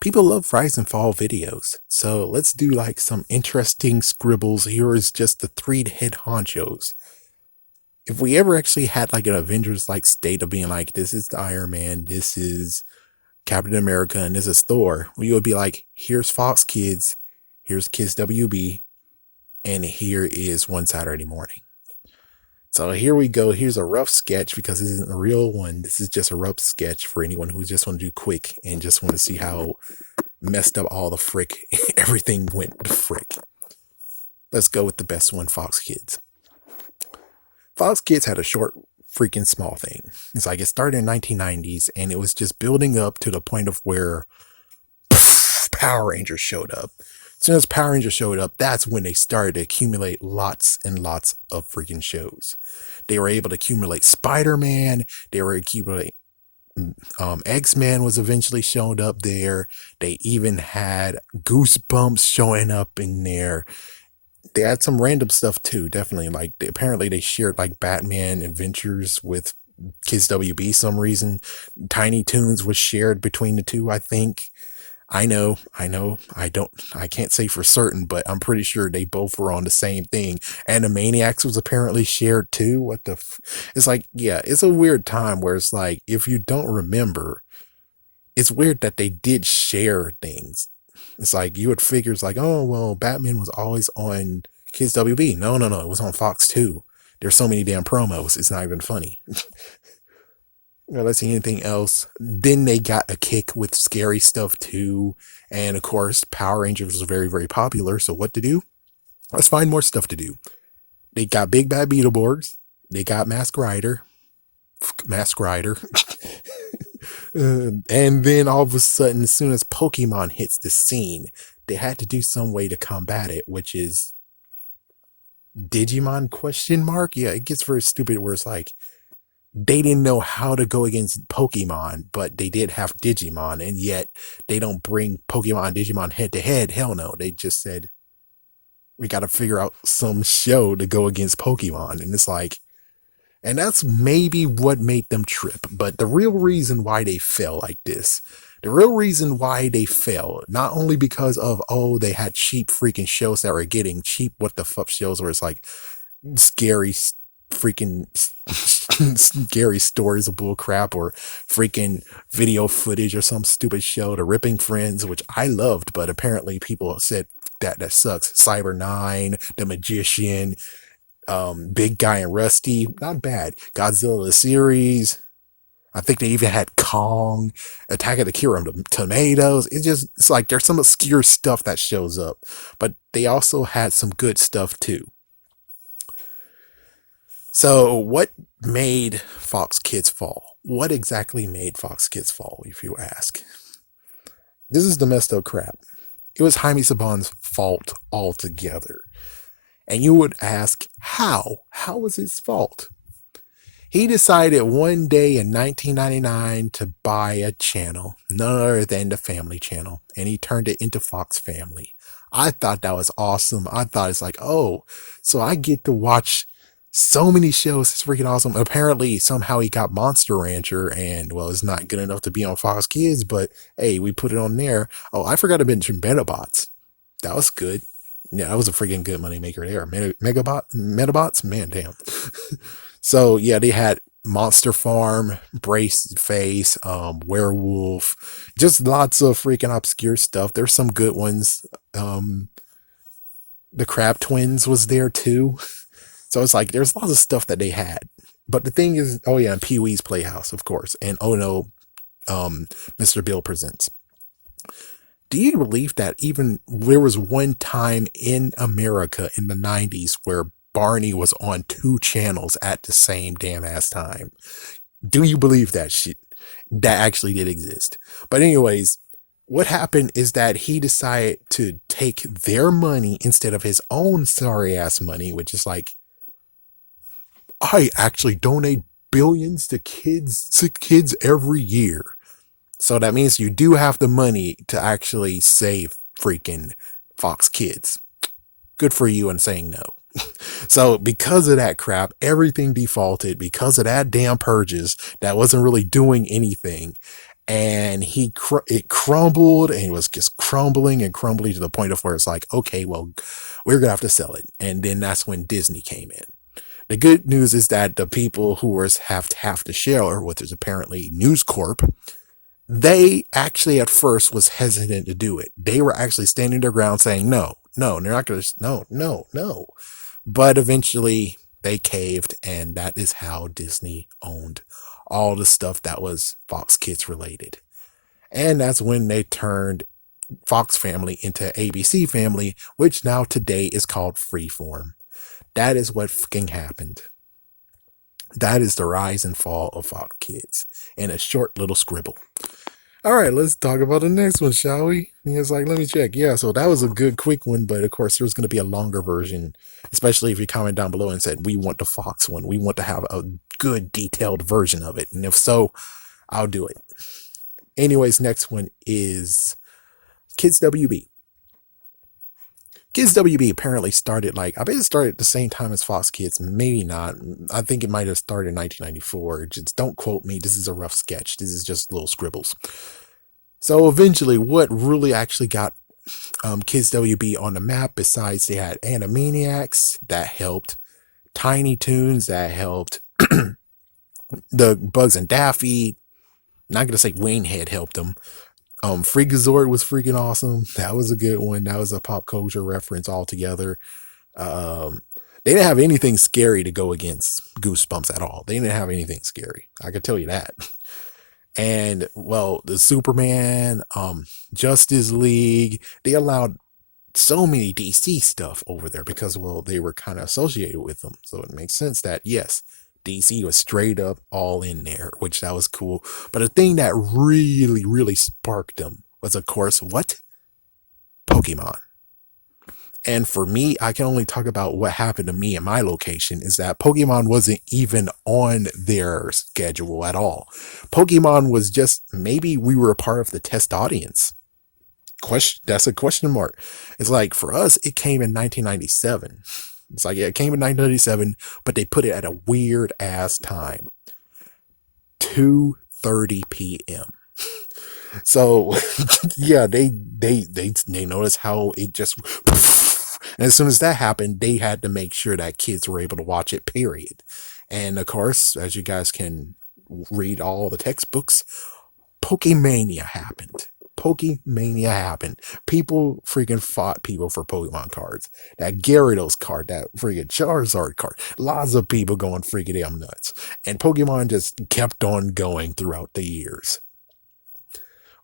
People love rise and fall videos, so let's do like some interesting scribbles. Here is just the three head honchos. If we ever actually had like an Avengers like state of being like, this is the Iron Man, this is Captain America, and this is Thor, we would be like, here's Fox Kids, here's Kids WB, and here is One Saturday Morning. So here we go. Here's a rough sketch because this isn't a real one. This is just a rough sketch for anyone who just want to do quick and just want to see how messed up all the frick everything went to frick. Let's go with the best one, Fox Kids. Fox Kids had a short freaking small thing. It's like it started in 1990s and it was just building up to the point of where Power Rangers showed up. As soon as Power Rangers showed up, that's when they started to accumulate lots and lots of freaking shows. They were able to accumulate Spider-Man. They were accumulate X-Men was eventually showed up there. They even had Goosebumps showing up in there. They had some random stuff too, definitely. Like apparently they shared like Batman Adventures with Kids WB some reason. Tiny Toons was shared between the two, I think. I can't say for certain, but I'm pretty sure they both were on the same thing. Animaniacs was apparently shared too. It's like, yeah, it's a weird time where it's like, if you don't remember, it's weird that they did share things. It's like, you would figure it's like, oh, well, Batman was always on Kids WB. No, no, no, it was on Fox too. There's so many damn promos. It's not even funny. Let's see anything else. Then they got a kick with scary stuff too. And of course, Power Rangers was very, very popular. So what to do? Let's find more stuff to do. They got Big Bad Beetleborgs. They got Mask Rider. Mask Rider. And then all of a sudden, as soon as Pokemon hits the scene, they had to do some way to combat it, which is Digimon question mark? Yeah, it gets very stupid where it's like, they didn't know how to go against Pokemon, but they did have Digimon, and yet they don't bring Pokemon and Digimon head to head. Hell no. They just said, we got to figure out some show to go against Pokemon. And it's like, and that's maybe what made them trip. But the real reason why they fell like this, the real reason why they fell, not only because of, oh, they had cheap freaking shows that were getting cheap, what the fuck shows where it's like scary freaking scary stories of bull crap or freaking video footage or some stupid show, The Ripping Friends, which I loved, but apparently people said that sucks. Cyber 9, The Magician, Big Guy and Rusty, not bad. Godzilla the series, I think they even had Kong, Attack of the Killer Tomatoes. It's like there's some obscure stuff that shows up, but they also had some good stuff too. So, what made Fox Kids fall? What exactly made Fox Kids fall, if you ask? This is the messed up crap. It was Jaime Saban's fault altogether. And you would ask, how? How was his fault? He decided one day in 1999 to buy a channel, none other than the Family Channel, and he turned it into Fox Family. I thought that was awesome. I thought it's like, oh, so I get to watch so many shows. It's freaking awesome. Apparently, somehow he got Monster Rancher, and well, it's not good enough to be on Fox Kids, but hey, we put it on there. Oh, I forgot to mention Metabots. That was good. Yeah, that was a freaking good moneymaker there. Metabots? Man, damn. So, yeah, they had Monster Farm, Brace Face, Werewolf, just lots of freaking obscure stuff. There's some good ones. The Crab Twins was there too. So it's like there's lots of stuff that they had. But the thing is, oh yeah, and Pee Wee's Playhouse, of course. And oh no, Mr. Bill Presents. Do you believe that even there was one time in America in the 90s where Barney was on two channels at the same damn ass time? Do you believe that shit? That actually did exist. But anyways, what happened is that he decided to take their money instead of his own sorry ass money, which is like, I actually donate billions to kids every year. So that means you do have the money to actually save freaking Fox Kids. Good for you and saying no. So because of that crap, everything defaulted because of that damn purges that wasn't really doing anything. and it crumbled, and it was just crumbling and crumbling to the point of where it's like, okay, well, we're gonna have to sell it. And then that's when Disney came in. The good news is that the people who were have to share, which is apparently News Corp, they actually at first was hesitant to do it. They were actually standing their ground saying no, no, they're not gonna, no, no, no. But eventually they caved, and that is how Disney owned all the stuff that was Fox Kids related. And that's when they turned Fox Family into ABC Family, which now today is called Freeform. That is what fucking happened. That is the rise and fall of Fox Kids in a short little scribble. All right, let's talk about the next one, shall we? And it's like, let me check. Yeah, so that was a good quick one, but of course there's going to be a longer version, especially if you comment down below and said, we want the Fox one. We want to have a good detailed version of it. And if so, I'll do it. Anyways, next one is Kids WB. Kids WB apparently started I bet it started at the same time as Fox Kids. Maybe not. I think it might have started in 1994. Just don't quote me. This is a rough sketch. This is just little scribbles. So eventually, what really actually got Kids WB on the map, besides they had Animaniacs that helped, Tiny Toons that helped, the Bugs and Daffy. Not gonna say Wayne had helped them. Freakazoid was freaking awesome. That was a good one. That was a pop culture reference altogether. They didn't have anything scary to go against Goosebumps at all. They didn't have anything scary. I can tell you that. And well, the Superman, Justice League, they allowed so many DC stuff over there because, well, they were kind of associated with them. So it makes sense that, yes, DC was straight up all in there, which that was cool. But the thing that really, really sparked them was, of course, what? Pokemon. And for me, I can only talk about what happened to me in my location, is that Pokemon wasn't even on their schedule at all. Pokemon was just, maybe we were a part of the test audience. That's a question mark. It's like, for us, it came in 1997. It's like, yeah, it came in 1997, but they put it at a weird ass time. 2:30 p.m. So yeah, they noticed how it just, and as soon as that happened, they had to make sure that kids were able to watch it, period. And of course, as you guys can read all the textbooks, Pokemania happened. Pokemania happened. People freaking fought people for Pokemon cards. That Gyarados card, that freaking Charizard card. Lots of people going freaking damn nuts. And Pokemon just kept on going throughout the years.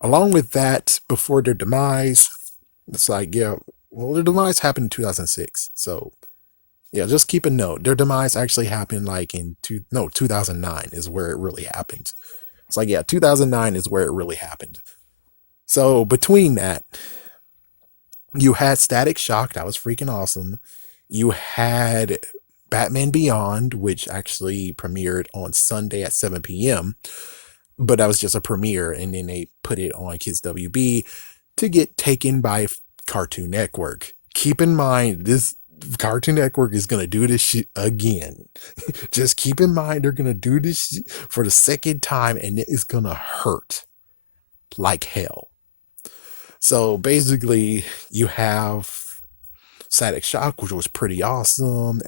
Along with that, before their demise, it's like, yeah, well, their demise happened in 2006. So, yeah, just keep a note. Their demise actually happened like in 2009 is where it really happened. It's like, yeah, 2009 is where it really happened. So between that, you had Static Shock, that was freaking awesome. You had Batman Beyond, which actually premiered on Sunday at 7 p.m. But that was just a premiere, and then they put it on Kids WB to get taken by Cartoon Network. Keep in mind, this Cartoon Network is going to do this shit again. Just keep in mind, they're going to do this for the second time, and it is going to hurt like hell. So basically, you have Static Shock, which was pretty awesome.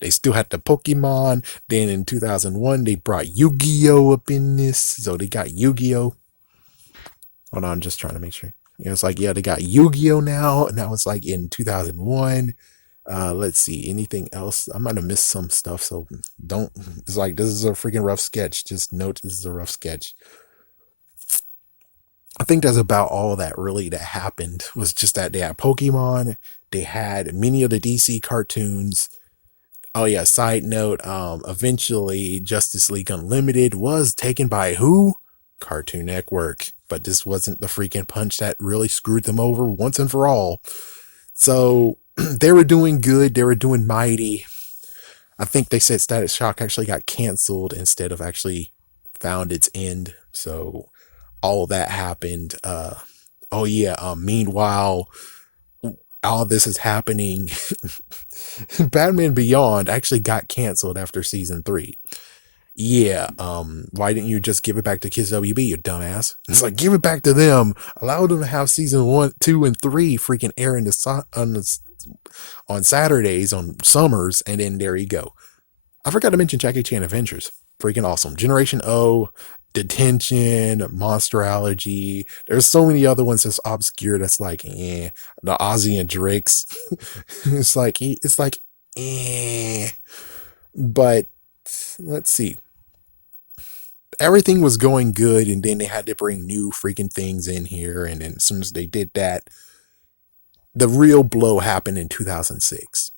They still had the Pokemon. Then in 2001, they brought Yu-Gi-Oh up in this. So they got Yu-Gi-Oh. Hold on, just trying to make sure. Yeah, it's like, yeah, they got Yu-Gi-Oh now. And that was like in 2001. Let's see, anything else? I might have missed some stuff. So don't, it's like, this is a freaking rough sketch. Just note this is a rough sketch. I think that's about all that really that happened, was just that they had Pokemon, they had many of the DC cartoons. Oh yeah, side note, eventually Justice League Unlimited was taken by who? Cartoon Network. But this wasn't the freaking punch that really screwed them over once and for all. So they were doing good, they were doing mighty. I think they said Static Shock actually got canceled instead of actually found its end. So all that happened. Oh yeah. Meanwhile, all this is happening. Batman Beyond actually got canceled after season 3. Yeah, why didn't you just give it back to Kids WB, you dumbass? It's like, give it back to them. Allow them to have season 1, 2, and 3 freaking air in on Saturdays, on summers, and then there you go. I forgot to mention Jackie Chan Adventures. Freaking awesome. Generation O, Detention, Monster Allergy. There's so many other ones that's obscure that's like, eh. The Ozzy and Drake's. it's like, eh. But let's see. Everything was going good, and then they had to bring new freaking things in here. And then as soon as they did that, the real blow happened in 2006.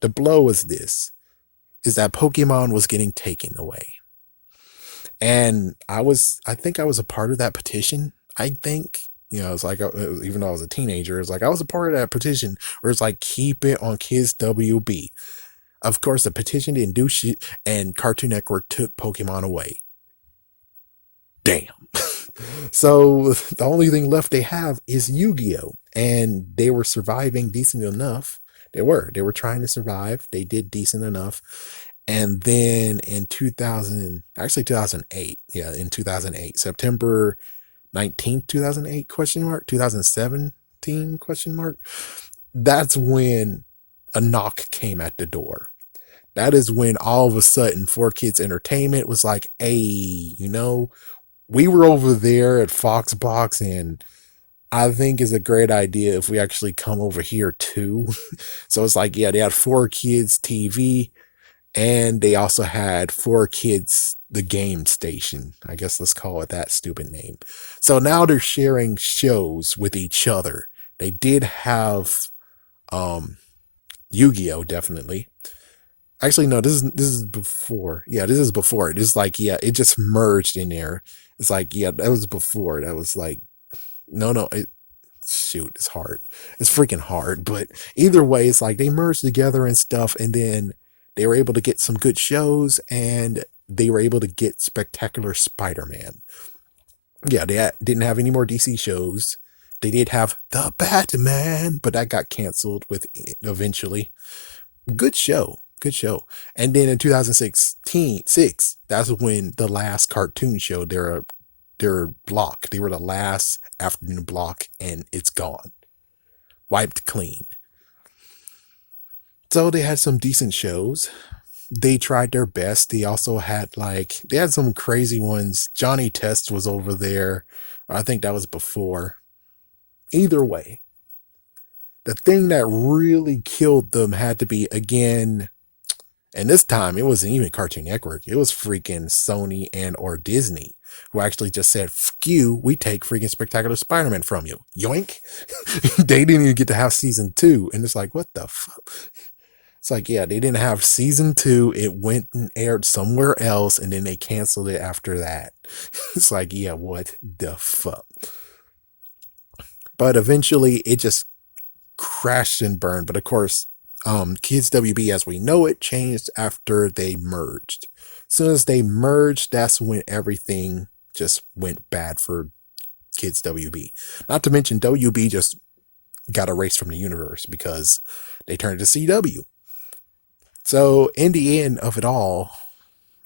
The blow was this, is that Pokemon was getting taken away. And I think I was a part of that petition. I think, it's like, even though I was a teenager, it's like I was a part of that petition where it's like, keep it on Kids WB. Of course, the petition didn't do shit, and Cartoon Network took Pokemon away. Damn. So the only thing left they have is Yu-Gi-Oh! And they were surviving decent enough. They were trying to survive. They did decent enough. And then in 2008, yeah, in 2008, September 19th, 2008, question mark, 2017, question mark, that's when a knock came at the door. That is when all of a sudden 4Kids Entertainment was like, hey, we were over there at Foxbox, and I think it's a great idea if we actually come over here too. So it's like, yeah, they had 4Kids TV, and they also had 4Kids the game station. I guess let's call it that stupid name. So now they're sharing shows with each other. They did have um Yu-Gi-Oh! Definitely. Actually, no, this is before. Yeah, this is before. It is like, yeah, it just merged in there. It's like, yeah, that was before. That was like, no, shoot, it's hard. It's freaking hard. But either way, it's like they merged together and stuff, and then they were able to get some good shows, and they were able to get Spectacular Spider-Man. Yeah, didn't have any more DC shows. They did have the Batman, but that got canceled with eventually. Good show. Good show. And then in 2016, that's when the last cartoon show, their block. They were the last afternoon block, and it's gone. Wiped clean. So they had some decent shows. They tried their best. They also had they had some crazy ones. Johnny Test was over there. I think that was before. Either way, the thing that really killed them had to be, again, and this time it wasn't even Cartoon Network. It was freaking Sony and or Disney, who actually just said, "F you, we take freaking Spectacular Spider-Man from you." Yoink. They didn't even get to have season 2. And it's like, what the fuck? It's like, yeah, they didn't have season 2. It went and aired somewhere else, and then they canceled it after that. It's like, yeah, what the fuck? But eventually it just crashed and burned. But of course, Kids WB as we know it changed after they merged. As soon as they merged, that's when everything just went bad for Kids WB. Not to mention WB just got erased from the universe because they turned to CW. So in the end of it all,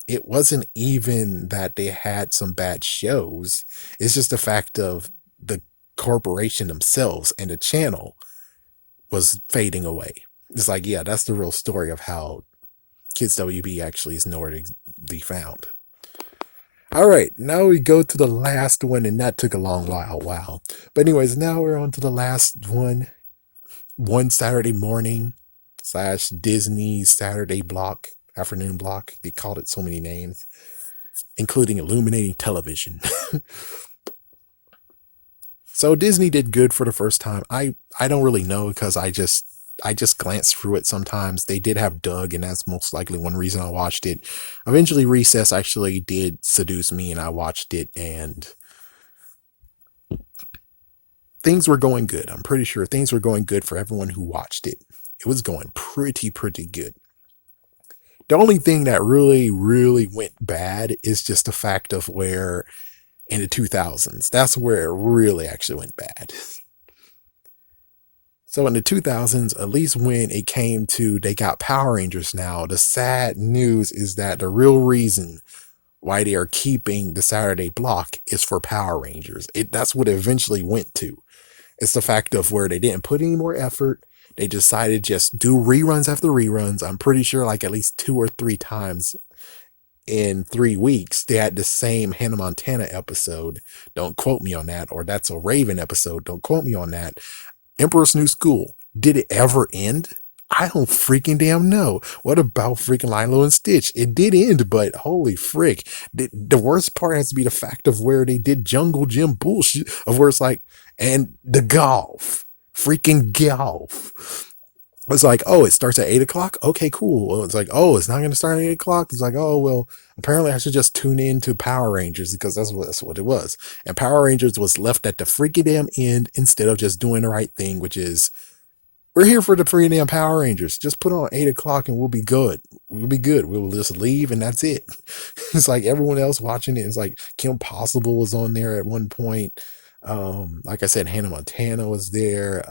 it wasn't even that they had some bad shows. It's just the fact of the corporation themselves and the channel was fading away. It's like, yeah, that's the real story of how Kids WB actually is nowhere to be found. All right, now we go to the last one, and that took a long while. Wow. But anyways, now we're on to the last one. One Saturday morning / Disney Saturday block, afternoon block. They called it so many names, including Illuminating Television. So Disney did good for the first time. I don't really know because I just glanced through it sometimes. They did have Doug, and that's most likely one reason I watched it. Eventually, Recess actually did seduce me, and I watched it, and things were going good. I'm pretty sure things were going good for everyone who watched it. It was going pretty good. The only thing that really went bad is just the fact of where in the 2000s, that's where it really actually went bad. So in the 2000s, at least when it came to they got Power Rangers now, the sad news is that the real reason why they are keeping the Saturday block is for Power Rangers. That's what it eventually went to. It's the fact of where they didn't put any more effort. They decided just do reruns after reruns. I'm pretty sure like at least 2 or 3 times in 3 weeks they had the same Hannah Montana episode. Don't quote me on that. Or That's a Raven episode. Don't quote me on that. Emperor's New School. Did it ever end? I don't freaking damn know. What about freaking Lilo and Stitch? It did end, but holy frick. The worst part has to be the fact of where they did Jungle Gym bullshit, of where it's like, and the golf. Freaking golf. It's like, oh, it starts at 8 o'clock. Okay, cool. Well, it's like, oh, it's not going to start at 8 o'clock. It's like, oh, well, apparently I should just tune in to Power Rangers because that's what it was. And Power Rangers was left at the freaking damn end instead of just doing the right thing, which is we're here for the freaking damn Power Rangers. Just put on 8 o'clock and we'll be good. We'll be good. We'll just leave and that's it. It's like everyone else watching it. It's like Kim Possible was on there at one point. Like I said, Hannah Montana was there.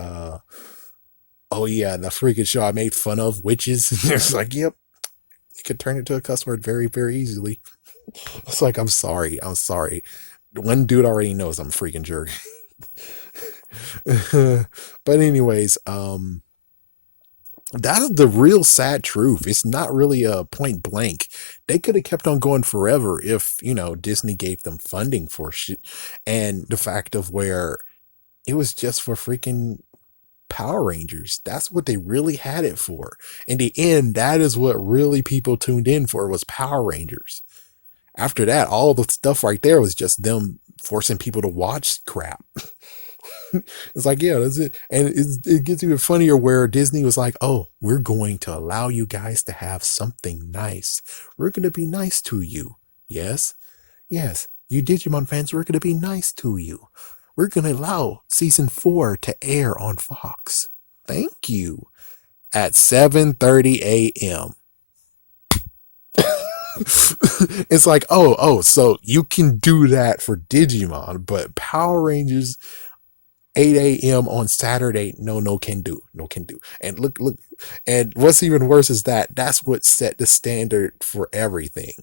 Oh yeah, the freaking show I made fun of, witches. It's like, yep, you could turn it to a cuss word very, very easily. It's like, I'm sorry, I'm sorry. One dude already knows I'm a freaking jerk. But anyways, that is the real sad truth. It's not really a point blank. They could have kept on going forever if, Disney gave them funding for shit. And the fact of where it was just for freaking Power Rangers. That's what they really had it for. In the end, that is what really people tuned in for was Power Rangers. After that, all the stuff right there was just them forcing people to watch crap. It's like, yeah, that's it. And it gets even funnier where Disney was like, oh, we're going to allow you guys to have something nice. We're going to be nice to you. Yes, yes, you Digimon fans, we're going to be nice to you. We're going to allow season 4 to air on Fox. Thank you. At 7:30 a.m. It's like, so you can do that for Digimon, but Power Rangers 8 a.m. on Saturday, no can do. No can do. And look, and what's even worse is that's what set the standard for everything.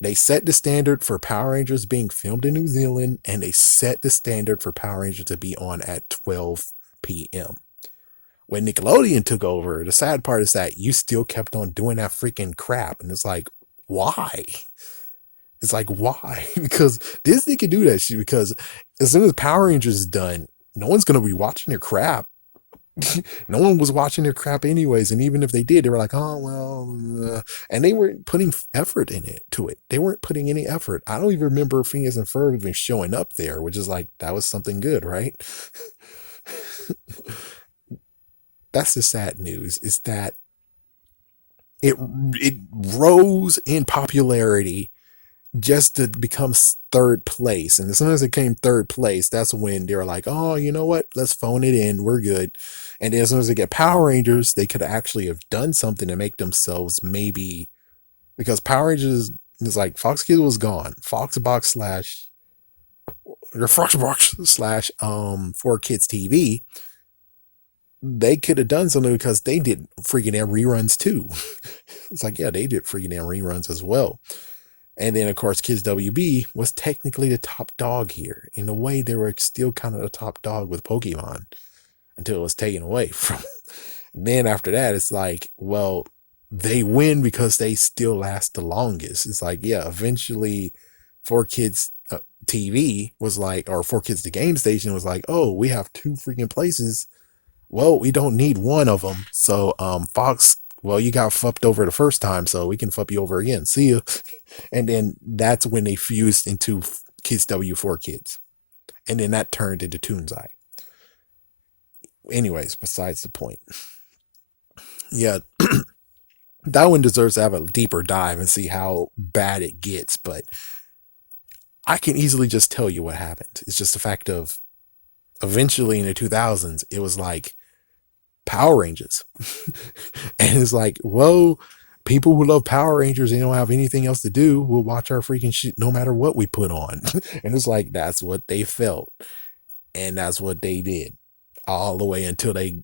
They set the standard for Power Rangers being filmed in New Zealand, and they set the standard for Power Rangers to be on at 12 p.m. When Nickelodeon took over, the sad part is that you still kept on doing that freaking crap. And it's like, why? It's like, why? Because Disney can do that shit because as soon as Power Rangers is done, no one's going to be watching your crap. No one was watching their crap anyways. And even if they did, they were like, oh, well, and they weren't putting effort to it. They weren't putting any effort. I don't even remember Phineas and Ferb even showing up there, which is like, that was something good, right? That's the sad news is that it rose in popularity just to become third place. And as soon as it came third place, that's when they were like, oh, you know what? Let's phone it in. We're good. And as soon as they get Power Rangers, they could actually have done something to make themselves maybe, because Power Rangers is like Fox Kids was gone. Foxbox slash or Foxbox slash 4Kids TV. They could have done something because they did freaking damn reruns too. It's like, yeah, they did freaking damn reruns as well. And then, of course, Kids WB was technically the top dog here. In a way, they were still kind of the top dog with Pokemon until it was taken away from. Then after that, it's like, well, they win because they still last the longest. It's like, yeah, eventually 4Kids TV was like, or 4Kids the game station was like, oh, we have 2 freaking places. Well, we don't need one of them. So, Fox, well, you got fucked over the first time, so we can fuck you over again. See you. And then that's when they fused into Kids W4Kids. And then that turned into Toonzai. Anyways, besides the point. Yeah, that one deserves to have a deeper dive and see how bad it gets, but I can easily just tell you what happened. It's just the fact of eventually in the 2000s, it was like Power Rangers. And it's like, whoa, people who love Power Rangers, they don't have anything else to do, will watch our freaking shit no matter what we put on. And it's like, that's what they felt. And that's what they did. all the way until they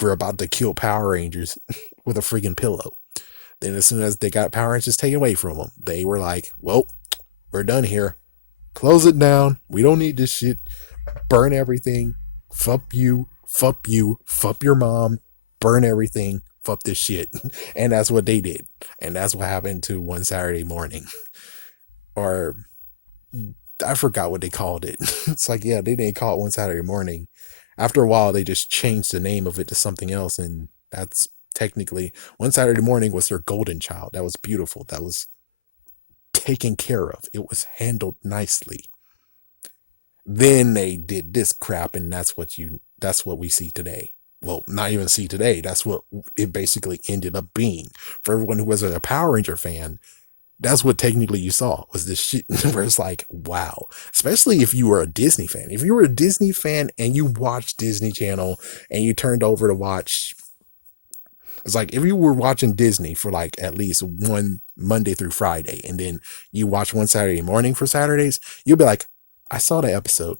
were about to kill Power Rangers with a freaking pillow. Then as soon as they got Power Rangers taken away from them, they were like, well, we're done here. Close it down. We don't need this shit. Burn everything. Fuck you. Fuck you. Fuck your mom. Burn everything. Fuck this shit. And that's what they did. And that's what happened to One Saturday Morning. Or I forgot what they called it. It's like, yeah, they didn't call it One Saturday Morning. After a while, they just changed the name of it to something else. And that's technically One Saturday Morning was their golden child. That was beautiful. That was taken care of. It was handled nicely. Then they did this crap, and that's what we see today. Well, not even see today. That's what it basically ended up being. For everyone who was a Power Ranger fan, that's what technically you saw, was this shit where it's like, wow. Especially if you were a Disney fan. If you were a Disney fan and you watched Disney Channel and you turned over to watch, it's like if you were watching Disney for like at least one Monday through Friday, and then you watch One Saturday Morning for Saturdays, you'll be like, I saw the episode.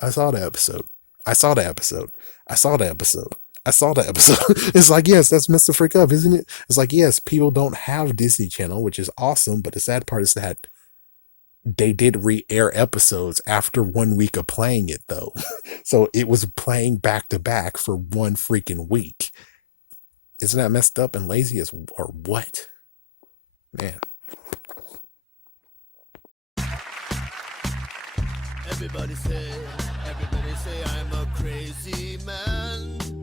I saw the episode. I saw the episode. I saw the episode. I saw the episode. It's like, yes, that's Mr. Freak Up, isn't it? It's like, yes, people don't have Disney Channel, which is awesome, but the sad part is that they did re-air episodes after 1 week of playing it, though. So it was playing back to back for 1 freaking week. Isn't that messed up and lazy as or what? Man. Everybody say I'm a crazy man.